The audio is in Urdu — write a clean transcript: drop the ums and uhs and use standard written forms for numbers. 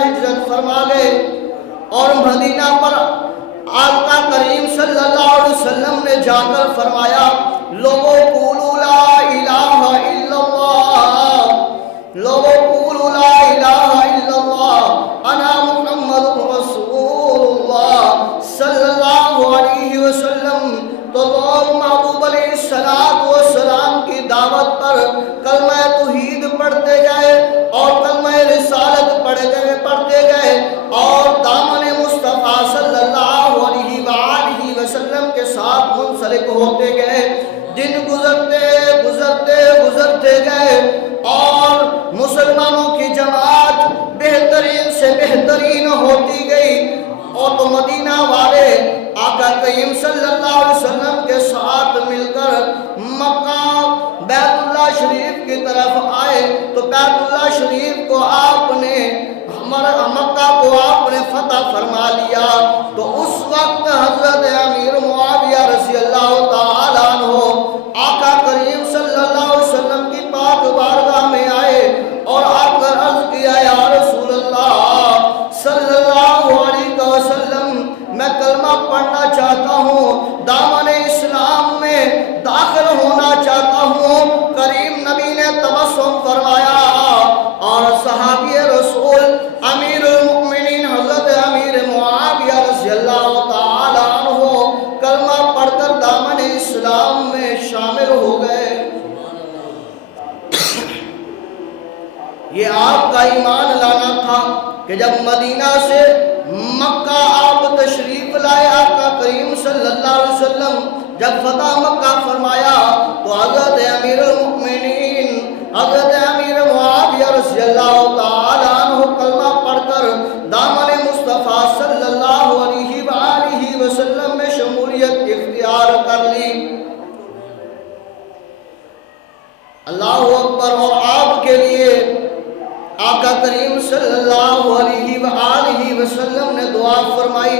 ہجرت فرما گئے اور مدینہ پر آقا کریم صلی اللہ علیہ وسلم نے جا کر فرمایا لوگوں قولوا لا الہ الا اللہ، لوگوں قولوا لا الہ الا اللہ انا محمد رسول اللہ صلی اللہ علیہ وسلم۔ تو لوگ محبوب علیہ السلام کی دعوت پر کلمہ توحید پڑھتے گئے اور کلمہ رسالت پڑھتے گئے اور دامن مصطفیٰ صلی اللہ علیہ وآلہ وسلم کے ساتھ منسلک ہوتے گئے۔ دن گزرتے گئے اور مسلمانوں کی جماعت بہترین سے بہترین ہوتی گئی، اور تو مدینہ والے آقا کریم صلی اللہ علیہ وسلم کے ساتھ مل کر مکہ بیت اللہ شریف کی طرف آئے تو بیت اللہ شریف کو آپ نے مکہ کو آپ نے فتح فرما لیا۔ تو اس وقت حضرت امیر معاویہ رضی اللہ تعالیٰ عنہ آقا کریم صلی اللہ علیہ وسلم کی پاک بارگاہ میں آئے اور آ کر عرض کیا یا رسول اللہ صلی اللہ علیہ وسلم میں کلمہ پڑھنا چاہتا ہوں، دامن اسلام میں داخل ہونا چاہتا ہوں۔ کریم نبی نے تبسم فرمایا اور صحابی رسول امیر المؤمنین حضرت امیر معاویہ رضی اللہ تعالی عنہ کلمہ پڑھ کر دامن اسلام میں شامل ہو گئے۔ یہ آپ کا ایمان لانا تھا کہ جب مدینہ سے مکہ آپ تشریف لائے، آقا کریم صلی اللہ علیہ وسلم جب فتح مکہ فرمایا تو حضرت امیر المؤمنین حضرت امیر معاویہ رضی اللہ تعالیٰ عنہ کلمہ پڑھ کر دامن مصطفیٰ صلی اللہ علیہ وآلہ وسلم میں شمولیت اختیار کر لی۔ اللہ اکبر۔ اور آپ کے لیے آقا کریم صلی اللہ علیہ وآلہ وسلم نے دعا فرمائی